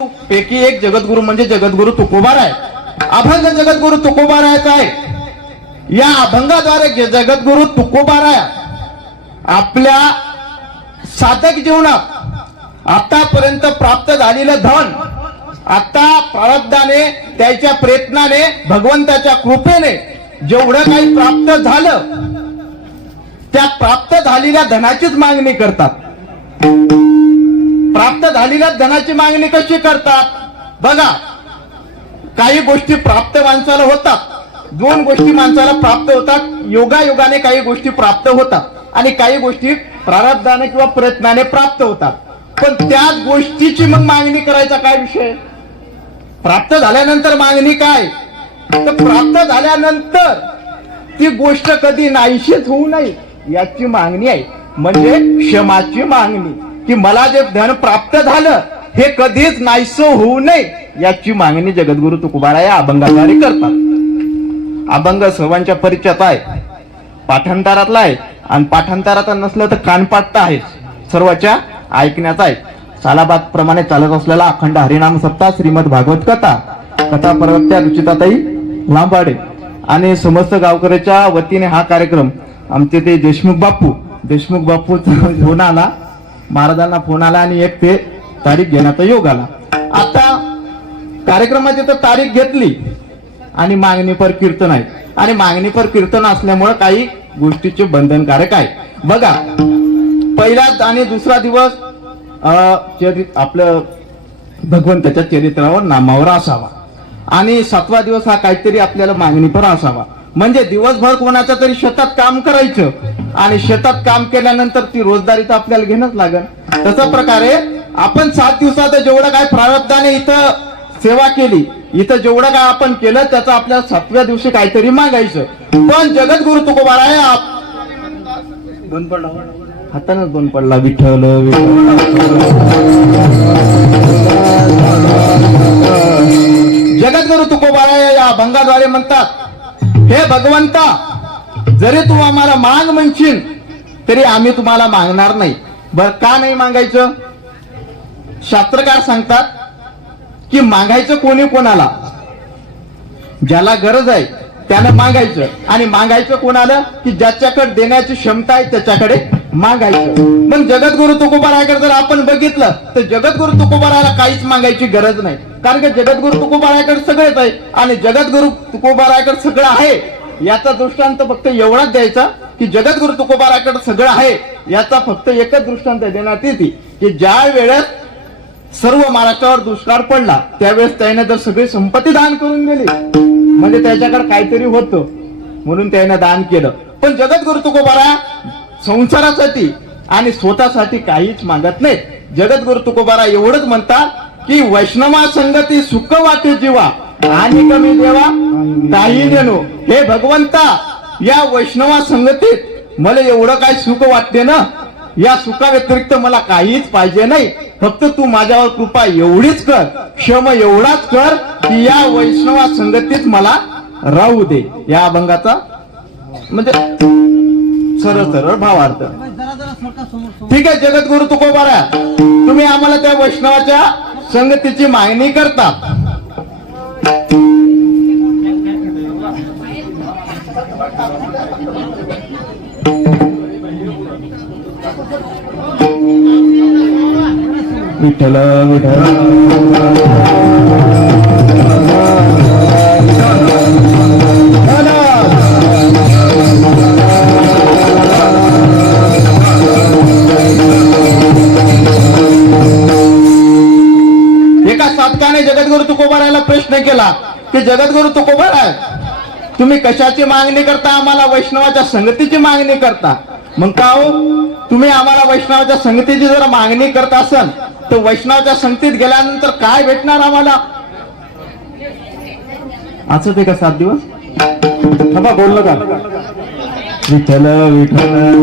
पैकी एक जगद्गुरु म्हणजे जगद्गुरु तुकोबाराय अभंग जगद्गुरु तुकोबारायचा आहे या अभंगाद्वारे जगद्गुरु तुकोबाराय आपल्या साधक जीवनात आतापर्यंत प्राप्त झालेलं धन आता प्रारब्धाने त्याच्या प्रयत्नाने भगवंताच्या कृपेने जेवढं काही प्राप्त झालं त्या प्राप्त झालेल्या धनाचीच मागणी करतात. प्राप्त झालेल्या धनाची मागणी कशी करतात? बघा काही गोष्टी प्राप्त माणसाला होतात. दोन गोष्टी माणसाला प्राप्त होतात. योगायोगाने काही गोष्टी प्राप्त होतात आणि काही गोष्टी प्रारब्धाने किंवा प्रयत्नाने प्राप्त होतात. पण त्याच गोष्टीची मग मागणी करायचा काय विषय? प्राप्त झाल्यानंतर मागणी काय? तर प्राप्त झाल्यानंतर ती गोष्ट कधी नाहीशीच होऊ नये याची मागणी आहे. म्हणजे क्षमाची मागणी. की मला जे धन प्राप्त झालं हे कधीच नाहीसो होऊ नये. याची मागणी जगद्गुरु तुकोबारा या अभंगाद्वारे करतात. अभंग सर्वांच्या परिचयात आहे. पाठांतरातला आहे. आणि पाठांतरात नसलं तर कानपाठ तर आहेच. सर्वांच्या ऐकण्याचा आहे. सालाबाद प्रमाणे चालत असलेला अखंड हरिनाम सप्ताह श्रीमद भागवत कथा कथा प्रवक्त्या रुचिताताई लांबाडे आणि समस्त गावकऱ्याच्या वतीने हा कार्यक्रम. आमचे ते देशमुख बापू. देशमुख बापूचा फोन आला. महाराजांना फोन आला आणि एक ते तारीख घेण्याचा योग आला. आता कार्यक्रमाची तर तारीख घेतली आणि मागणीपर कीर्तन आहे. आणि मागणीपर कीर्तन असल्यामुळे काही गोष्टीचे बंधनकारक आहे. बघा पहिला आणि दुसरा दिवस अं, चरित आपलं भगवंताच्या चरित्रावर नामावर असावा. आणि सातवा दिवस हा काहीतरी आपल्याला मागणीपर असावा. म्हणजे दिवसभर कोणाच्या तरी शेतात काम करायचं आणि शेतात काम केल्यानंतर ती रोजदारी तर आपल्याला घेणंच लागेल. तशा प्रकारे आपण सात दिवसात जेवढं काय प्रारब्धाने इथं सेवा केली इथं जेवढं काय आपण केलं त्याचं आपल्याला सातव्या दिवशी काहीतरी मागायचं. पण जगद्गुरु तुकोबारा आहे आप- हातानच दोन पडला विठ्ठल. जगद्गुरु तुकोबारा या अभंगाद्वारे म्हणतात हे भगवंता जरी तू आम्हाला माग म्हणशील तरी आम्ही तुम्हाला मागणार नाही. बर का नाही मागायचं? शास्त्रकार सांगतात की मागायचं कोणी कोणाला? ज्याला गरज आहे त्यानं मागायचं. आणि मागायचं कोणाला? की ज्याच्याकडे देण्याची क्षमता आहे त्याच्याकडे मागायचं. पण जगद्गुरु तुकोबाराकडे जर आपण बघितलं तर जगद्गुरु तुकोबाराला काहीच मागायची गरज नाही. कारण की जगद्गुरु तुकोबाराकडे सगळंच आहे आणि जगद्गुरु तुकोबाराकडे सगळं आहे याचा दृष्टांत फक्त एवढाच द्यायचा की जगद्गुरु तुकोबाराकडे सगळं आहे याचा फक्त एकच दृष्टांत देण्यात येते की ज्या वेळेस सर्व महाराष्ट्रावर दुष्काळ पडला त्यावेळेस त्याने जर सगळी संपत्ती दान करून दिली. म्हणजे त्याच्याकडे काहीतरी होतं म्हणून त्याने दान केलं. पण जगद्गुरु तुकोबारा संसारासाठी आणि स्वतःसाठी काहीच मागत नाहीत. जगद्गुरु तुकोबारा एवढंच म्हणतात की वैष्णवा संगती सुख वाटे जीवा आणि कमी देवा काही हे भगवंता या वैष्णवा संगतीत मला एवढं काय सुख वाटते ना? या सुखा व्यतिरिक्त मला काहीच पाहिजे नाही. फक्त तू माझ्यावर कृपा एवढीच कर क्षम एवढाच कर की या वैष्णवा संगतीत मला राहू दे. या अभंगाचा म्हणजे सरळ सरळ भावार्थ. ठीक आहे जगद्गुरु तुकोबारा. तुम्ही आम्हाला त्या वैष्णवाच्या संगतीची मागणी करता. विठ्ठल एका साधकाने जगद्गुरु तुकोबारायला प्रश्न केला की जगद्गुरु तुकोबार आहे? तुम्ही कशाची मागणी करता? आम्हाला वैष्णवाच्या संगतीची मागणी करता. मग का हो? तुम्ही आम्हाला वैष्णवाच्या संगतीची जर मागणी करत असाल तर वैष्णवाच्या संगतीत गेल्यानंतर काय भेटणार आम्हाला? असं ते का सात दिवस? थांबा बोललो का? विठ्ठल विठ्ठल.